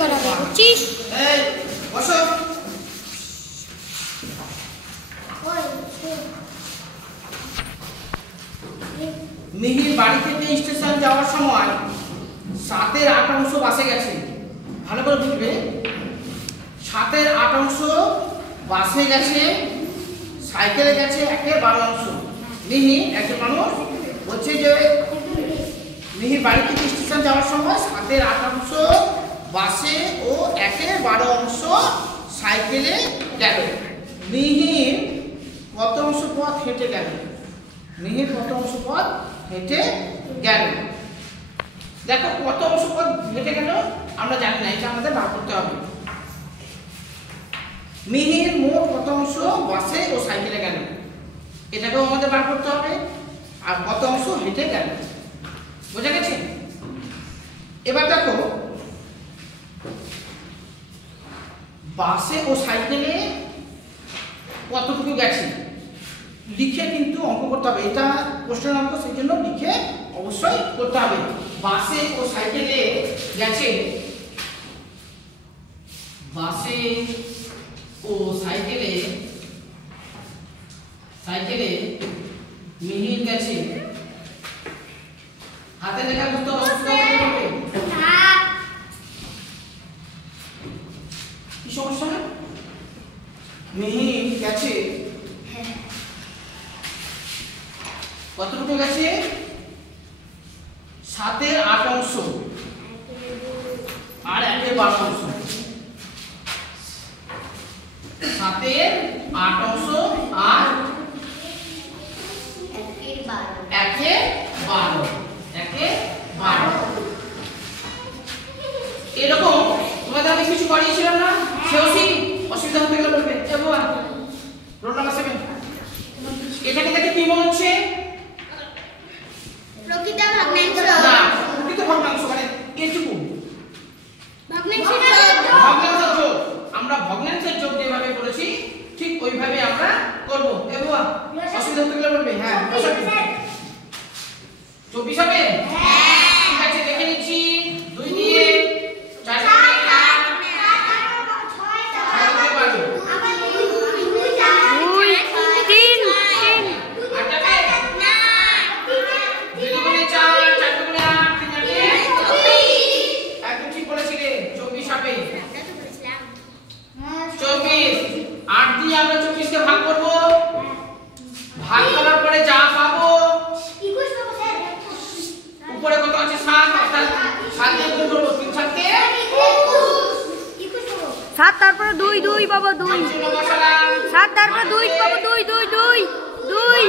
করাবে, বুঝছিস? এই বসো। মিহির বাড়ি থেকে স্টেশন যাওয়ার সময় 7/8 বাসে গেছে। ভালো করে বুঝবে, 7/8 বাসে গেছে, সাইকেলে গেছে 1/12। মিহির একজন মানুষ বলছে যে মিহির বাড়ি থেকে স্টেশন যাওয়ার সময় 7/8 বাসে ও 1/12 সাইকেলে গেল। মিহির কত অংশ পথ হেঁটে গেল? মিহির কত অংশ পথ হেঁটে গেল? দেখো কত অংশ পথ হেঁটে গেল আমরা জানি না, এটা আমাদের বার করতে হবে। মিহির মোট কত অংশ বাসে ও সাইকেলে গেল, এটাকেও আমাদের বার করতে হবে। আর কত অংশ হেঁটে গেল, বোঝা গেছে? এবার দেখো বাসে ও সাইকেলে কতটুকু গেছে লিখে কিন্তু অঙ্ক করতে হবে। এটা কোশ্চেন অঙ্ক, সেই জন্য লিখে অবশ্যই করতে হবে। বাসে ও সাইকেলে গেছে, বাসে ও সাইকেলে মিহির গেছে। হাতে লেখা বুঝতে অসুবিধা হবে? কি সমস্যা? মিহির গেছে কতটুকু গেছে? 7/8 আর 1/12। 7/8 আর 1/12। এরকম তোমাদের আমি কিছু করিয়েছিলাম না? অসুবিধা হতে গেলে বলবে। Roll number 7। এটাকে দেখে কি মনে হচ্ছে? প্রকৃত ভগ্নাংশ। না, প্রকৃত ভগ্নাংশ মানে এটুকু ভগ্নাংশের যোগ। আমরা ভগ্নাংশের যোগ যেভাবে করেছি ঠিক ওইভাবে আমরা করব। অসুবিধা হতে গেলে বলবে। হ্যাঁ 24 হবে। ঠিক আছে, দেখে নিচ্ছি। 2 দিয়ে 4 দিয়ে 8 দিয়ে আমরা 24 কে ভাগ করব। ভাগ করার পরে যা পাবো, উপরে কত আছে? 7, অর্থাৎ 7 দিয়ে গুণ করব। 3 7 তে 7, তারপরে 2 2 পাবো 2। 7 তারপরে 2 পাবো 2 2 2 2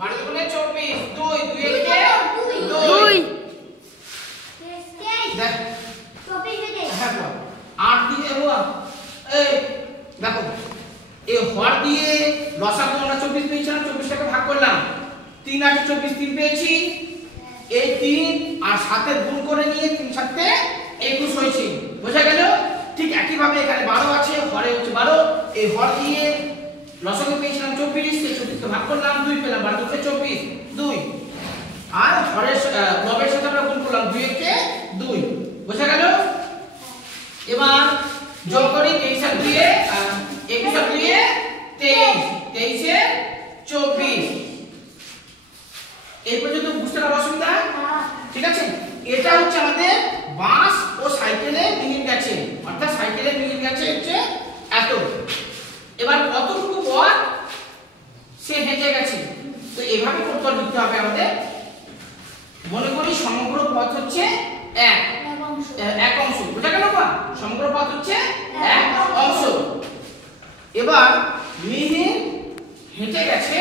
12 গুণে 24, 2 2 এর কে 2। দেখ 8 দিয়ে এই দেখো এই হর দিয়ে লসাগু আমরা 24 পেয়েছিলাম, 24 টাকে ভাগ করলাম। 3 8 24, 3 পেয়েছি। এই 3 আর 7 এর গুণ করে নিয়ে 3 7 তে 21 হয়েছে, বোঝা গেল? ঠিক একই ভাবে এখানে 12 আছে, হরে হচ্ছে 12। এই হর দিয়ে লসাগু পেয়েছিলাম 24, সেই 24 কে ভাগ করলাম, 2 পেলাম। 12 2 24 2। আর হরের লবের সাথে আমরা গুণ করলাম, 2 এর কে 2, বোঝা গেল? এবার যোগ করি। 23 আর 2 এ 21 আর 2 এ 23, 23 এ 24। এই পর্যন্ত বুঝতে পারো অসুবিধা? ঠিক আছে, এটা হচ্ছে আমাদের বাস ও সাইকেলে মিহির গেছে, অর্থাৎ সাইকেলে মিহির গেছে হচ্ছে এত। এবার কতটুকু পথ সে হেঁটে গেছে, তো এভাবে উত্তর দিতে হবে আমাদের। মনে করি সমগ্র পথ হচ্ছে 1 অংশ, বুঝা গেল? সমগ্র পথ হচ্ছে 1 অংশ। এবার মিহির হেঁটে গেছে,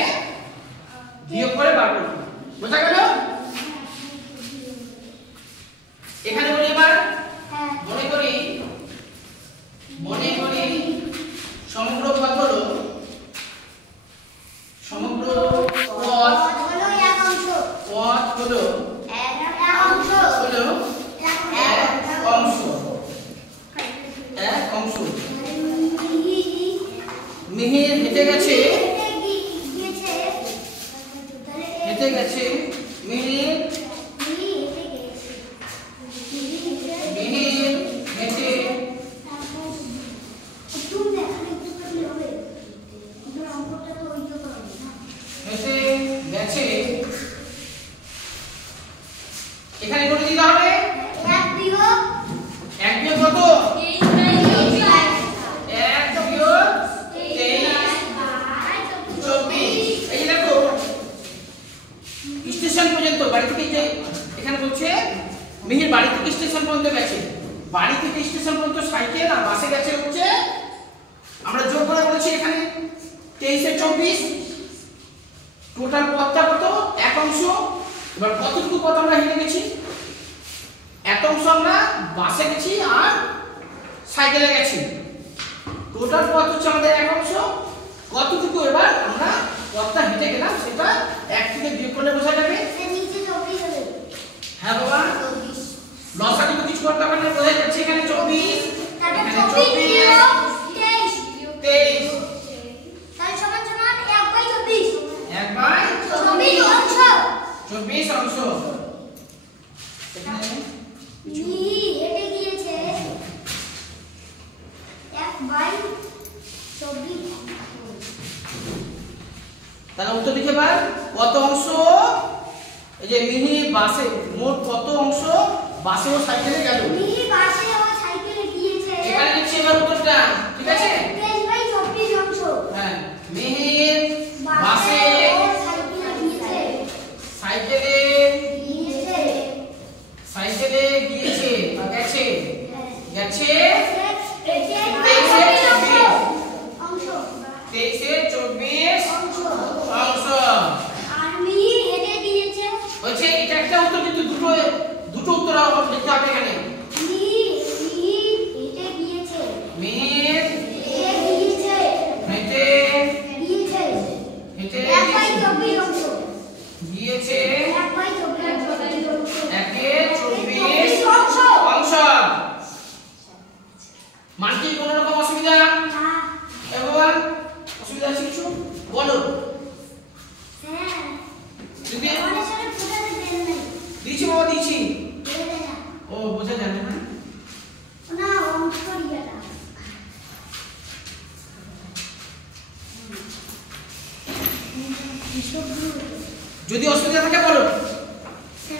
বিয়োগ করে বার করব, বোঝা গেল? এখানে বলি এবার মনে করি সমগ্র পথ হলো 1 অংশ। মিহির হেঁটে গেছে মিহির হেঁটে স্টেশন পর্যন্ত বাড়ি থেকে যে এখানে বলছে মিহির বাড়ি থেকে স্টেশন পর্যন্ত গেছে, বাড়ি থেকে স্টেশন পর্যন্ত সাইকেল আর বাসে গেছে হচ্ছে আমরা যোগ করে বলেছি এখানে 23 এ 24 টোটাল পথটা কত এক অংশ। এবার কতটুকু পথ আমরা হেঁটে গেছি, এত অংশ আমরা বাসে গেছি আর সাইকেলে গেছি, টোটাল পথ হচ্ছে আমাদের এক অংশ। কতটুকু এবার আমরা পথটা হেঁটে গেলাম সেটা 1 থেকে বিয়োগ করলে বোঝা যাবে। হ্যাঁ বাবা লসা কিন্তু কিছু করতে হবে না, বোঝা যাচ্ছে এখানে 24 এখানে 24 23 তাহলে সমান সমান 1/24 1/24 অংশ। 24 অংশ। এখানে হেঁটে গিয়েছে 1/24। তাহলে উত্তর লিখে পার কত অংশ এই যে মিহি বাসে মোট কত অংশ বাসে ও সাইকেলে গেল। মিহি বাসে ও সাইকেলে গিয়েছে এখানে লিখছি এবার উত্তরটা, ঠিক আছে? 23/24 অংশ। হ্যাঁ মিহির বাসে ও সাইকেলে গিয়েছে সাইকেলে সাইকেলে গিয়েছে বা গেছে গেছে 23 এ 24 অংশ। আর মিহি হেঁটে গিয়েছে হচ্ছে এটা একটা উত্তর, কিন্তু দুটো উত্তর লিখতে হবে এখানে। মিহি হেঁটে গিয়েছে মিহির হেঁটে হেঁটে 1/24 অংশ। গিয়েছে 1/24 1/24 অংশ। অংশ। মান কি কোনো রকম অসুবিধা? এ বাবা অসুবিধা আছে কিছু বলো। যদি দিচ্ছি বাবা দিচ্ছি। ও বোঝা যায় না। যদি অসুবিধা থাকে বলো।